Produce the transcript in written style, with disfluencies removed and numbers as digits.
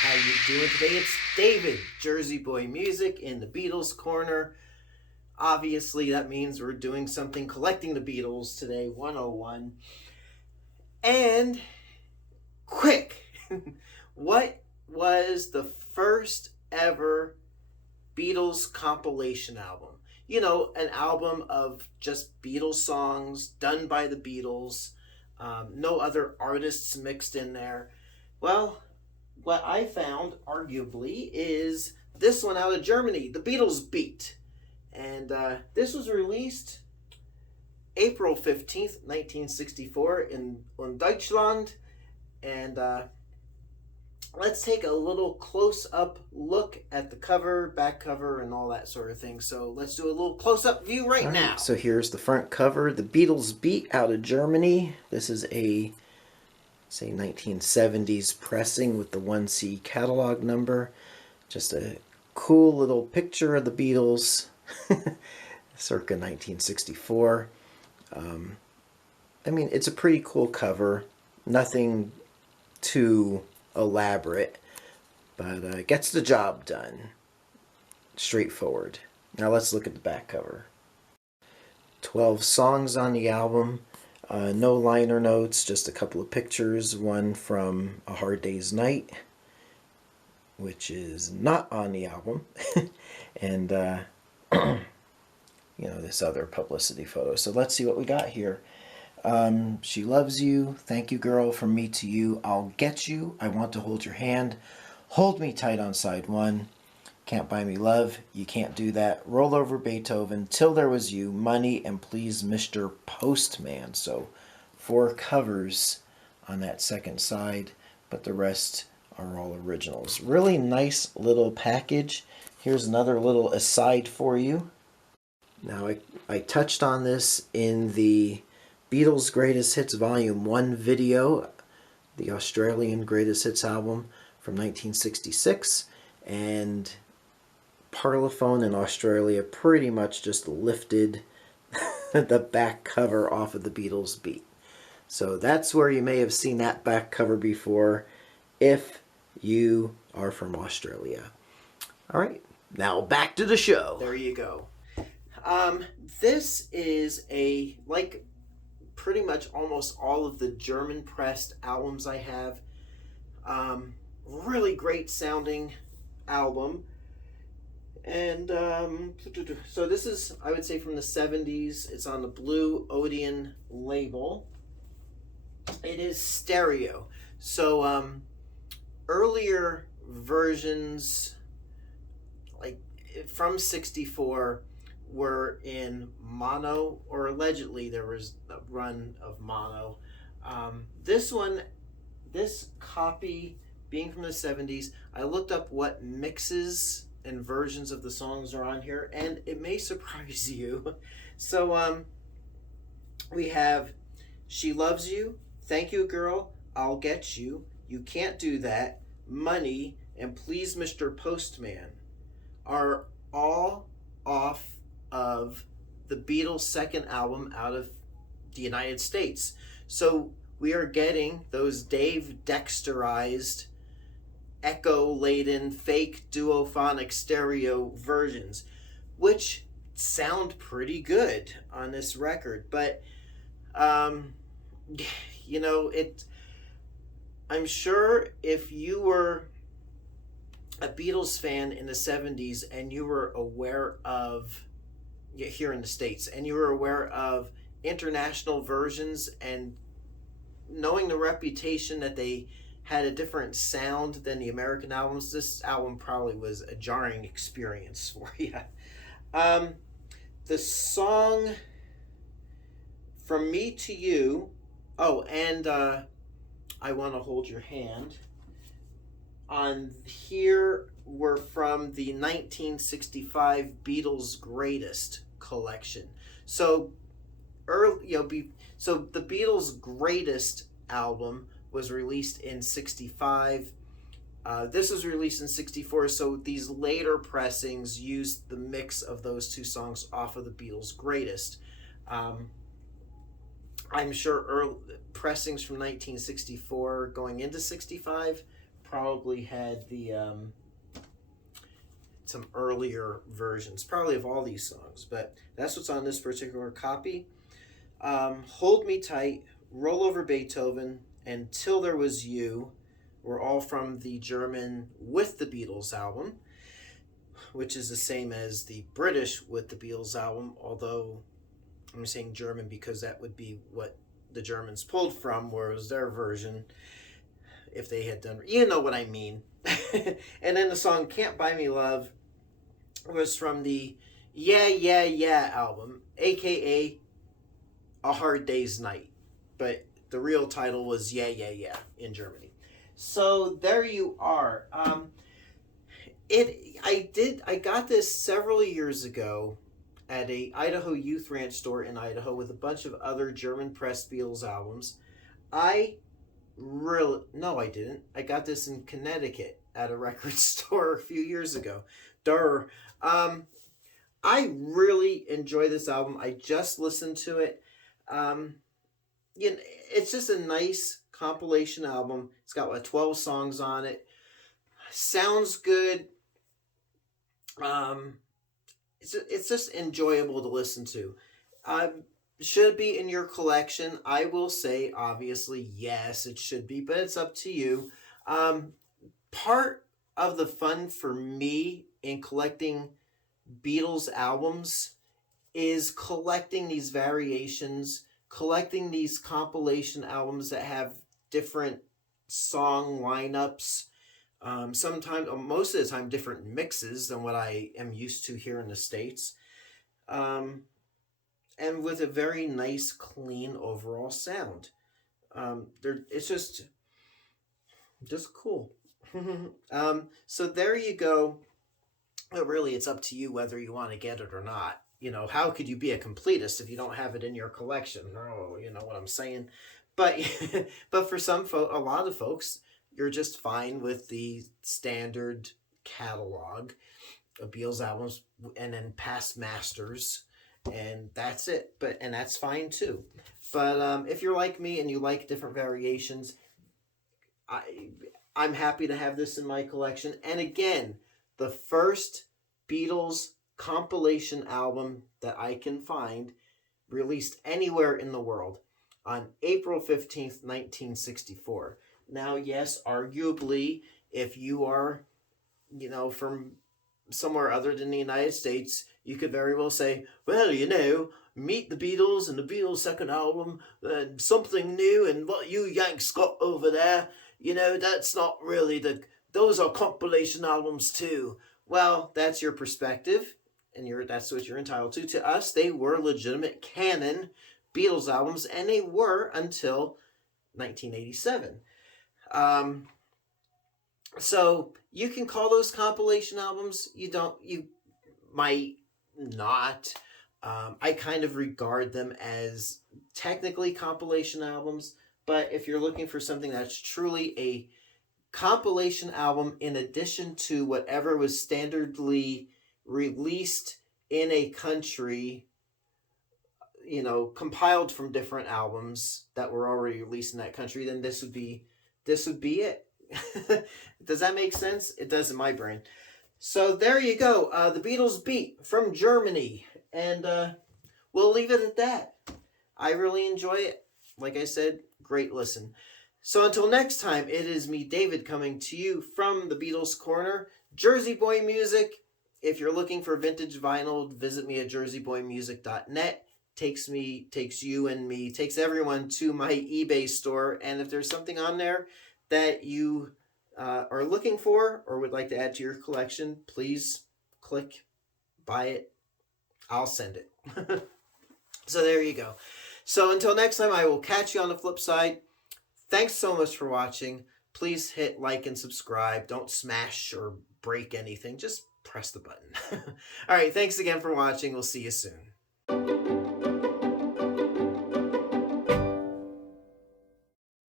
How you doing today? It's David, Jersey Boy Music in the Beatles Corner. Obviously, that means we're doing something collecting the Beatles today, 101. And quick, what was the first ever Beatles compilation album? You know, an album of just Beatles songs done by the Beatles, no other artists mixed in there. Well, what I found, arguably, is this one out of Germany, the Beatles Beat. And this was released April 15th, 1964 in Deutschland. And let's take a little close-up look at the cover, back cover, and all that sort of thing. So let's do a little close-up view right now. So here's the front cover, the Beatles Beat out of Germany. This is a, say, 1970s pressing with the 1C catalog number. Just a cool little picture of the Beatles, circa 1964. I mean, it's a pretty cool cover. Nothing too elaborate, but gets the job done. Straightforward. Now let's look at the back cover. 12 songs on the album. No liner notes, just a couple of pictures. One from A Hard Day's Night, which is not on the album. And, you know, this other publicity photo. So let's see what we got here. She loves you. Thank you, girl. From me to you. I'll get you. I want to hold your hand. Hold me tight on side one. Can't buy me love. You can't do that. Roll over Beethoven. Till there was you. Money and please, Mr. Postman. So 4 covers on that second side, but the rest are all originals. Really nice little package. Here's another little aside for you. Now, I touched on this in the Beatles Greatest Hits Volume 1 video, the Australian Greatest Hits album from 1966, and Parlophone in Australia pretty much just lifted the back cover off of the Beatles Beat. So that's where you may have seen that back cover before if you are from Australia. All right, now back to the show. There you go. This is like pretty much almost all of the German pressed albums I have. Really great sounding album. And so this is, I would say, from the 70s. It's on the blue Odeon label. It is stereo. So earlier versions, like from 64, were in mono, or allegedly there was a run of mono. This copy being from the 70s, I looked up what mixes and versions of the songs are on here, and it may surprise you. So we have She Loves You, Thank You, Girl, I'll Get You, You Can't Do That, Money, and Please, Mr. Postman are all off of the Beatles' second album out of the United States. So we are getting those Dave Dexterized, echo-laden, fake duophonic stereo versions, which sound pretty good on this record. But, you know, I'm sure if you were a Beatles fan in the 70s and you were aware of, here in the States, and you were aware of international versions and knowing the reputation that they had a different sound than the American albums, this album probably was a jarring experience for you. The song From Me to You, oh, and I Want to Hold Your Hand, on here were from the 1965 Beatles Greatest collection. So so the Beatles' Greatest album was released in 65. This was released in 64, so these later pressings used the mix of those two songs off of the Beatles' Greatest. I'm sure pressings from 1964 going into 65 probably had the some earlier versions, probably of all these songs, but that's what's on this particular copy. Hold Me Tight, Roll Over Beethoven, and Till There Was You were all from the German With the Beatles album, which is the same as the British With the Beatles album, although I'm saying German because that would be what the Germans pulled from, whereas their version, if they had done, you know what I mean. And then the song Can't Buy Me Love was from the Yeah, Yeah, Yeah album, aka A Hard Day's Night. But the real title was Yeah, Yeah, Yeah in Germany. So there you are. I got this several years ago at a Idaho Youth Ranch store in Idaho with a bunch of other German pressed Beatles albums. I really no, I didn't. I got this in Connecticut at a record store a few years ago. Durr. Um, I really enjoy this album. I just listened to it. Um, you know, it's just a nice compilation album. It's got 12 songs on it. Sounds good. Um, it's just enjoyable to listen to. Should it be in your collection? I will say, obviously, yes, it should be, but it's up to you. Um, Part of the fun for me in collecting Beatles albums is collecting these variations, collecting these compilation albums that have different song lineups. Sometimes, most of the time, different mixes than what I am used to here in the States. Um, and with a very nice, clean overall sound. It's just cool. So there you go. But really, it's up to you whether you want to get it or not. You know, how could you be a completist if you don't have it in your collection? Oh, you know what I'm saying. But but for a lot of folks, you're just fine with the standard catalog of Beatles albums and then past masters, and that's it. And that's fine too. But if you're like me and you like different variations, I I'm happy to have this in my collection. And again, the first Beatles compilation album that I can find released anywhere in the world on April 15th, 1964. Now, yes, arguably, if you are, from somewhere other than the United States, you could very well say, well, Meet the Beatles and the Beatles' second album, and something new, and what you Yanks got over there, that's not really those are compilation albums too. Well, that's your perspective, and that's what you're entitled to. To us, they were legitimate canon Beatles albums, and they were until 1987. Um, so you can call those compilation albums. You might not. I kind of regard them as technically compilation albums, but if you're looking for something that's truly a compilation album in addition to whatever was standardly released in a country, compiled from different albums that were already released in that country, then this would be it. Does that make sense? It does in my brain. So there you go. The Beatles beat from Germany. And we'll leave it at that. I really enjoy it. Like I said, great listen. So until next time, it is me, David, coming to you from the Beatles Corner, Jersey Boy Music. If you're looking for vintage vinyl, visit me at jerseyboymusic.net. Takes everyone to my eBay store. And if there's something on there that you are looking for or would like to add to your collection, please click, buy it. I'll send it. So there you go. So until next time, I will catch you on the flip side. Thanks so much for watching. Please hit like and subscribe. Don't smash or break anything. Just press the button. All right. Thanks again for watching. We'll see you soon.